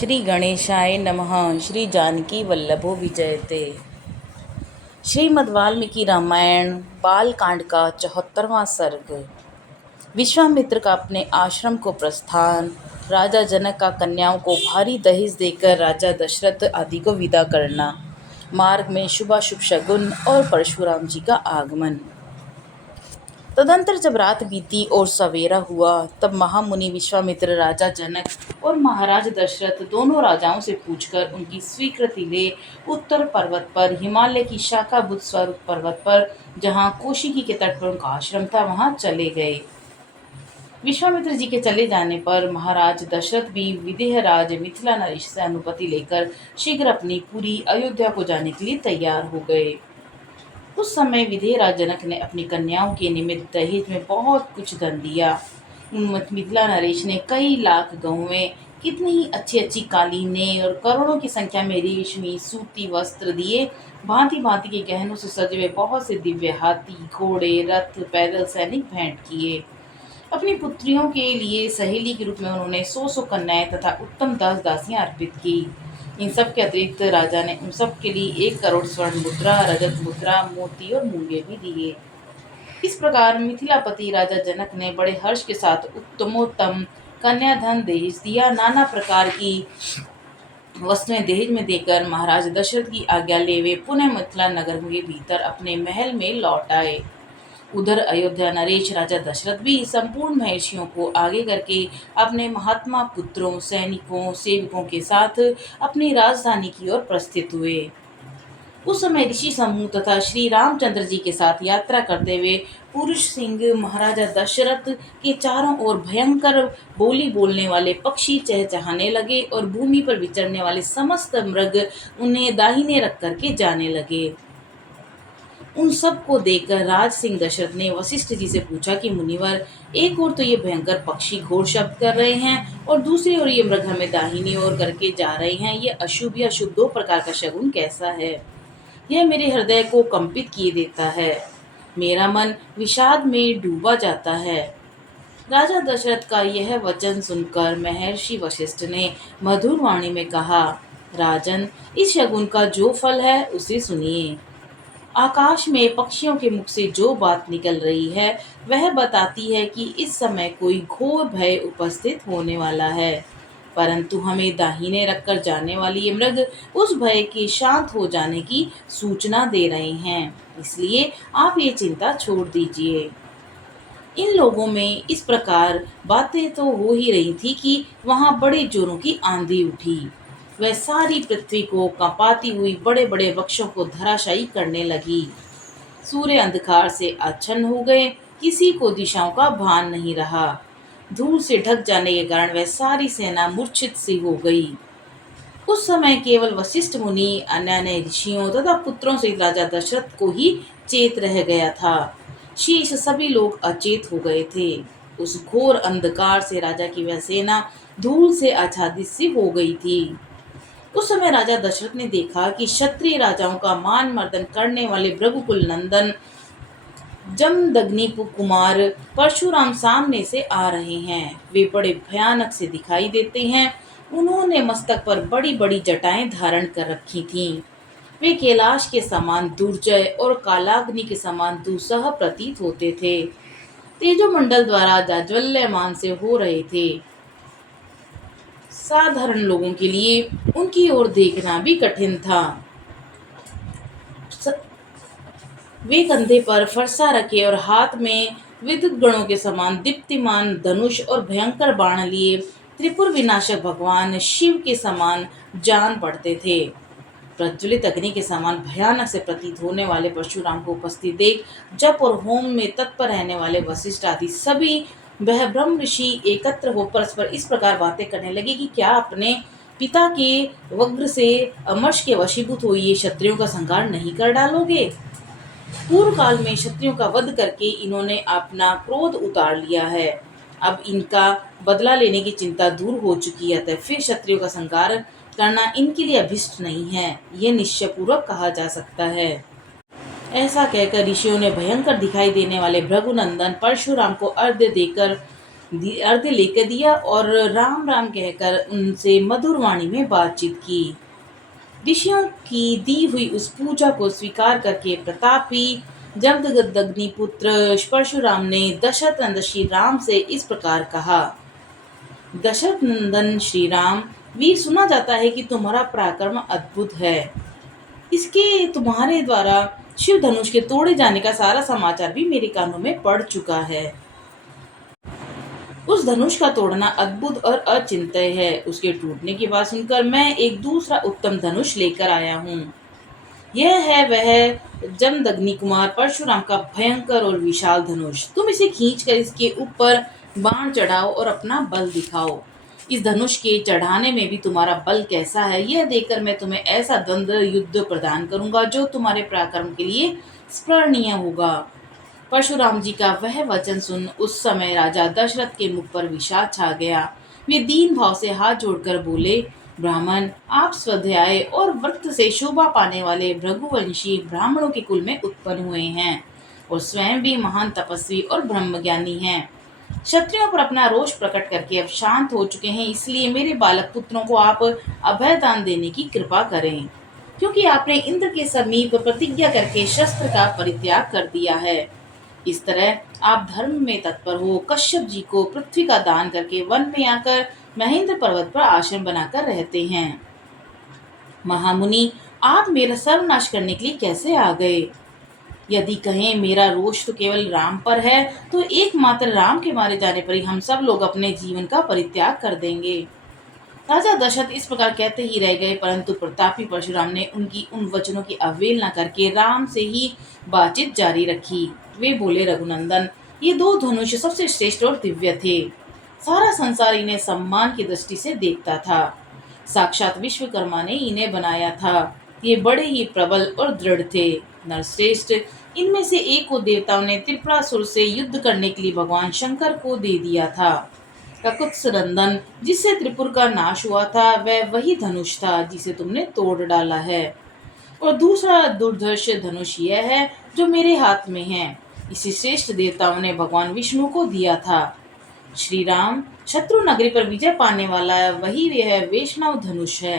श्री गणेशाय नमः। श्री जानकी वल्लभो विजयते। श्रीमद् वाल्मीकि रामायण बालकांड का 74वां सर्ग। विश्वामित्र का अपने आश्रम को प्रस्थान, राजा जनक का कन्याओं को भारी दहेज देकर राजा दशरथ आदि को विदा करना, मार्ग में शुभाशुभ शगुन और परशुराम जी का आगमन। तदंतर जब रात बीती और सवेरा हुआ, तब महामुनि विश्वामित्र राजा जनक और महाराज दशरथ दोनों राजाओं से पूछकर उनकी स्वीकृति ले उत्तर पर्वत पर, हिमालय की शाखाभूत स्वरूप पर्वत पर, जहाँ कौशिकी के तट पर उनका आश्रम था, वहां चले गए। विश्वामित्र जी के चले जाने पर महाराज दशरथ भी विदेह राज मिथिला नरेश से अनुमति लेकर शीघ्र अपनी पूरी अयोध्या को जाने के लिए तैयार हो गए। उस समय विदेहराज जनक ने अपनी कन्याओं के निमित्त दहेज में बहुत कुछ धन दिया। मिथिला नरेश ने कई लाख गहुएं, कितनी ही अच्छी अच्छी कालीनें और करोड़ों की संख्या में रेशमी सूती वस्त्र दिए। भांति भांति के गहनों से सजे हुए बहुत से दिव्य हाथी, घोड़े, रथ, पैदल सैनिक भेंट किए। अपनी पुत्रियों के लिए सहेली के रूप में उन्होंने 100 कन्याएं तथा उत्तम दास दासियां अर्पित की। इन सब के अतिरिक्त राजा ने उन सब के लिए 1 करोड़ स्वर्ण मुद्रा, रजत मुद्रा, मोती और मूल्य भी दिए। इस प्रकार मिथिलापति राजा जनक ने बड़े हर्ष के साथ उत्तमोत्तम कन्याधन दहेज दिया। नाना प्रकार की वस्तुएं दहेज में देकर महाराज दशरथ की आज्ञा ले वे पुनः मिथिला नगर के भीतर अपने महल में लौट आए। उधर अयोध्या नरेश राजा दशरथ भी संपूर्ण महर्षियों को आगे करके अपने महात्मा पुत्रों, सैनिकों, सेवकों के साथ अपनी राजधानी की ओर प्रस्थित हुए। उस समय ऋषि समूह तथा श्री रामचंद्र जी के साथ यात्रा करते हुए पुरुष सिंह महाराजा दशरथ के चारों ओर भयंकर बोली बोलने वाले पक्षी चहचहाने लगे और भूमि पर विचरने वाले समस्त मृग उन्हें दाहिने रख करके जाने लगे। उन सब को देखकर राज सिंह दशरथ ने वशिष्ठ जी से पूछा कि मुनिवर, एक ओर तो ये भयंकर पक्षी घोर शब्द कर रहे हैं और दूसरी ओर ये मृग हमें दाहिनी ओर करके जा रहे हैं। ये अशुभ या शुभ 2 प्रकार का शगुन कैसा है? यह मेरे हृदय को कंपित किए देता है। मेरा मन विषाद में डूबा जाता है। राजा दशरथ का यह वचन सुनकर महर्षि वशिष्ठ ने मधुर वाणी में कहा, राजन, इस शगुन का जो फल है उसे सुनिए। आकाश में पक्षियों के मुख से जो बात निकल रही है वह बताती है कि इस समय कोई घोर भय उपस्थित होने वाला है, परंतु हमें दाहिने रखकर जाने वाली ये मृग उस भय के शांत हो जाने की सूचना दे रहे हैं। इसलिए आप ये चिंता छोड़ दीजिए। इन लोगों में इस प्रकार बातें तो हो ही रही थी कि वहां बड़े जोरों की आंधी उठी। वह सारी पृथ्वी को कांपाती हुई बड़े बड़े वृक्षों को धराशायी करने लगी। सूर्य अंधकार से आच्छन्न हो गए, किसी को दिशाओं का भान नहीं रहा। धूल से ढक जाने के कारण वह सारी सेना मूर्छित सी हो गई। उस समय केवल वशिष्ठ मुनि, अन्य ऋषियों तथा पुत्रों से राजा दशरथ को ही चेत रह गया था। शेष सभी लोग अचेत हो गए थे। उस घोर अंधकार से राजा की वह सेना धूल से आच्छादित सी हो गई थी। उस समय राजा दशरथ ने देखा कि क्षत्रिय राजाओं का मान मर्दन करने वाले भृगुकुल नंदन जमदग्नि कुमार परशुराम सामने से आ रहे हैं। वे बड़े भयानक से दिखाई देते हैं। उन्होंने मस्तक पर बड़ी बड़ी जटाएं धारण कर रखी थीं। वे कैलाश के समान दुर्जय और कालाग्नि के समान दुस्सह प्रतीत होते थे। तेजोमंडल द्वारा जाज्वल्यमान से हो रहे थे। साधारण लोगों के लिए उनकी ओर देखना भी कठिन था। वे कंधे पर फरसा रखे और हाथ में विद्युत गणों के समान दीप्तिमान धनुष और भयंकर बाण लिए त्रिपुर विनाशक भगवान शिव के समान जान पड़ते थे। प्रज्वलित अग्नि के समान भयानक से प्रतीत होने वाले परशुराम को उपस्थित देख जप और होम में तत्पर रहने वाले वशिष्ठ आदि सभी वह ब्रह्म ऋषि एकत्र हो परस्पर इस प्रकार बातें करने लगे कि क्या अपने पिता के वज्र से अमर्ष के वशीभूत हुए ये क्षत्रियों का संहार नहीं कर डालोगे? पूर्व काल में क्षत्रियों का वध करके इन्होंने अपना क्रोध उतार लिया है। अब इनका बदला लेने की चिंता दूर हो चुकी है, फिर क्षत्रियों का संहार करना इनके लिए अभिष्ट नहीं है, यह निश्चयपूर्वक कहा जा सकता है। ऐसा कहकर ऋषियों ने भयंकर दिखाई देने वाले भृगुनंदन परशुराम को अर्घ्य देकर अर्घ्य लेकर दिया और राम राम कहकर उनसे मधुर वाणी में बातचीत की। ऋषियों की दी हुई उस पूजा को स्वीकार करके प्रतापी जमदग्नि पुत्र परशुराम ने दशरथ नंदन श्री राम से इस प्रकार कहा। दशरथ नंदन श्री राम, वीर, सुना जाता है कि तुम्हारा पराक्रम अद्भुत है। इसके तुम्हारे द्वारा शिव धनुष के तोड़े जाने का सारा समाचार भी मेरे कानों में पड़ चुका है। उस धनुष का तोड़ना अद्भुत और अचिंत्य है। उसके टूटने की बात सुनकर मैं एक दूसरा उत्तम धनुष लेकर आया हूँ। यह है वह जमदग्नि कुमार परशुराम का भयंकर और विशाल धनुष। तुम इसे खींचकर इसके ऊपर बाण चढ़ाओ और अपना बल दिखाओ। इस धनुष के चढ़ाने में भी तुम्हारा बल कैसा है, यह देखकर मैं तुम्हें ऐसा द्वंद्व युद्ध प्रदान करूंगा जो तुम्हारे पराक्रम के लिए स्मरणीय होगा। परशुराम जी का वह वचन सुन उस समय राजा दशरथ के मुख पर विषाद छा गया। वे दीन भाव से हाथ जोड़कर बोले, ब्राह्मण, आप स्वाध्याय और व्रत से शोभा पाने वाले भृगुवंशी ब्राह्मणों के कुल में उत्पन्न हुए हैं और स्वयं भी महान तपस्वी और ब्रह्मज्ञानी हैं। क्षत्रियों पर अपना रोष प्रकट करके अब शांत हो चुके हैं, इसलिए मेरे बालक पुत्रों को आप अभय दान देने की कृपा करें, क्योंकि आपने इंद्र के समीप प्रतिज्ञा करके शस्त्र का परित्याग कर दिया है। इस तरह आप धर्म में तत्पर हो कश्यप जी को पृथ्वी का दान करके वन में आकर महेंद्र पर्वत पर आश्रम बनाकर रहते हैं। महामुनि, आप मेरा सर्वनाश करने के लिए कैसे आ गए? यदि कहें मेरा रोष तो केवल राम पर है, तो एकमात्र राम के मारे जाने पर ही हम सब लोग अपने जीवन का परित्याग कर देंगे। राजा दशरथ इस प्रकार कहते ही रह गए, परंतु प्रतापी परशुराम ने उनकी उन वचनों की अवहेलना करके राम से ही बातचीत जारी रखी। वे बोले, रघुनंदन, ये दो धनुष सबसे श्रेष्ठ और दिव्य थे। सारा संसार इन्हें सम्मान की दृष्टि से देखता था। साक्षात विश्वकर्मा ने इन्हें बनाया था। ये बड़े ही प्रबल और दृढ़ थे। नरश्रेष्ठ, इनमें से एक को देवताओं ने त्रिपुरासुर से युद्ध करने के लिए भगवान शंकर को दे दिया था। ककुत्स नंदन, जिससे त्रिपुर का नाश हुआ था, वह वही धनुष था जिसे तुमने तोड़ डाला है। और दूसरा दुर्धर्ष धनुष यह है जो मेरे हाथ में है। इसे श्रेष्ठ देवताओं ने भगवान विष्णु को दिया था। श्री राम, शत्रु नगरी पर विजय पाने वाला वही यह वैष्णव धनुष है।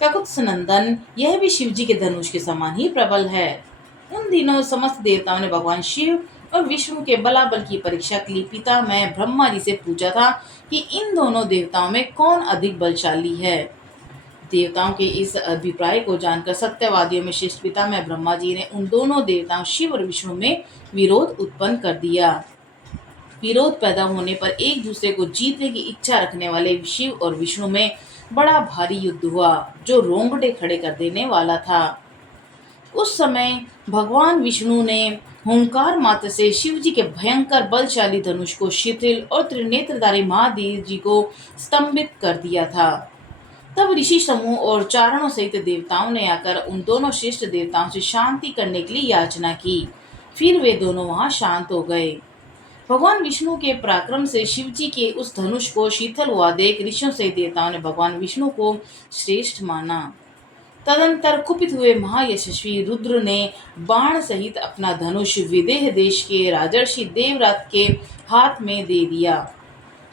ककुत्स नंदन, यह भी शिव जी के धनुष के समान ही प्रबल है। उन दिनों समस्त देवताओं ने भगवान शिव और विष्णु के बलाबल की परीक्षा के लिए पिता मैं ब्रह्मा जी से पूछा था कि इन दोनों देवताओं में कौन अधिक बलशाली है। देवताओं के इस अभिप्राय को जानकर सत्यवादियों में श्रेष्ठ पिता मैं ब्रह्मा जी ने उन दोनों देवताओं शिव और विष्णु में विरोध उत्पन्न कर दिया। विरोध पैदा होने पर एक दूसरे को जीतने की इच्छा रखने वाले शिव और विष्णु में बड़ा भारी युद्ध हुआ जो रोंगटे खड़े कर देने वाला था। उस समय भगवान विष्णु ने हुंकार मात्र से शिव जी के भयंकर बलशाली धनुष को शिथिल और त्रिनेत्रधारी महादेव जी को स्तंभित कर दिया था। तब ऋषि समूह और चारणों सहित देवताओं ने आकर उन दोनों श्रेष्ठ देवताओं से शांति करने के लिए याचना की। फिर वे दोनों वहां शांत हो गए। भगवान विष्णु के पराक्रम से शिव जी के उस धनुष को शीतल हुआ देख ऋषियों से देवताओं ने भगवान विष्णु को श्रेष्ठ माना। तदंतर कुपित हुए महायशस्वी रुद्र ने बाण सहित अपना धनुष विदेह देश के राजर्षि देवरात के हाथ में दे दिया।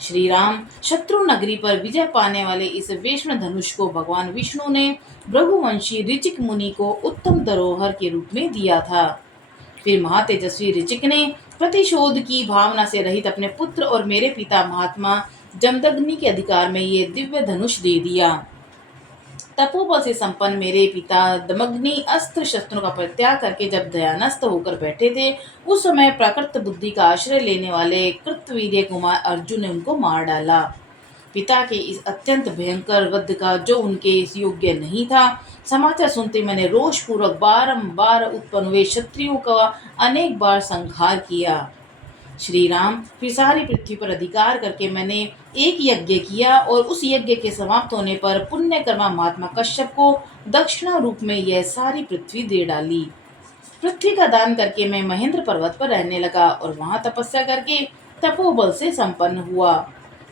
श्री राम, शत्रु नगरी पर विजय पाने वाले इस वैष्णव धनुष को भगवान विष्णु ने भृगुवंशी ऋचिक मुनि को उत्तम धरोहर के रूप में दिया था। फिर महातेजस्वी ऋचिक ने प्रतिशोध की भावना से रहित अपने पुत्र और मेरे पिता महात्मा जमदग्नि के अधिकार में ये दिव्य धनुष दे दिया। तपोबल से संपन्न मेरे पिता दमग्नि अस्त्र शस्त्रों का परित्याग करके जब दयानस्थ होकर बैठे थे, उस समय प्राकृत बुद्धि का आश्रय लेने वाले कृतवीर्य कुमार अर्जुन ने उनको मार डाला। पिता के इस अत्यंत भयंकर वध का जो उनके इस योग्य नहीं था, समाचार सुनते मैंने रोष पूर्वक बारंबार उत्पन्न हुए क्षत्रियों का अनेक बार संहार किया। श्री राम, फिर सारी पृथ्वी पर अधिकार करके मैंने एक यज्ञ किया और उस यज्ञ के समाप्त होने पर पुण्यकर्मा महात्मा कश्यप को दक्षिणा रूप में यह सारी पृथ्वी दे डाली। पृथ्वी का दान करके मैं महेंद्र पर्वत पर रहने लगा और वहां तपस्या करके तपोबल से संपन्न हुआ।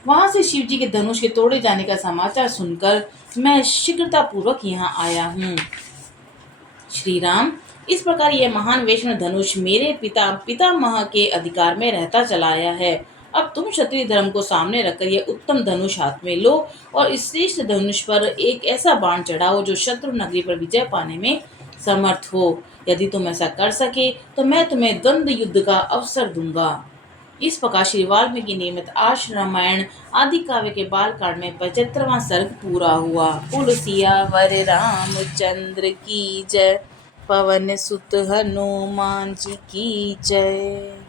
वहां से शिव जी के धनुष के तोड़े जाने का समाचार सुनकर मैं शीघ्रता पूर्वक यहाँ आया हूँ। श्री राम, इस प्रकार यह महान वैष्णव धनुष मेरे पितामह के अधिकार में रहता चला आया है अब तुम क्षत्रिय धर्म को सामने रखकर यह उत्तम धनुष हाथ में लो और इस श्रेष्ठ धनुष पर एक ऐसा बाण चढ़ाओ जो शत्रु नगरी पर विजय पाने में समर्थ हो। यदि तुम ऐसा कर सके तो मैं तुम्हें द्वंद्व युद्ध का अवसर दूंगा। इस प्रकार श्री वाल्मीकि नियमित आर्ष रामायण आदि काव्य के बाल कांड में 75वां सर्ग पूरा हुआ। बोलो सियावर रामचंद्र की जय, पवन सुत हनुमान जी की जय।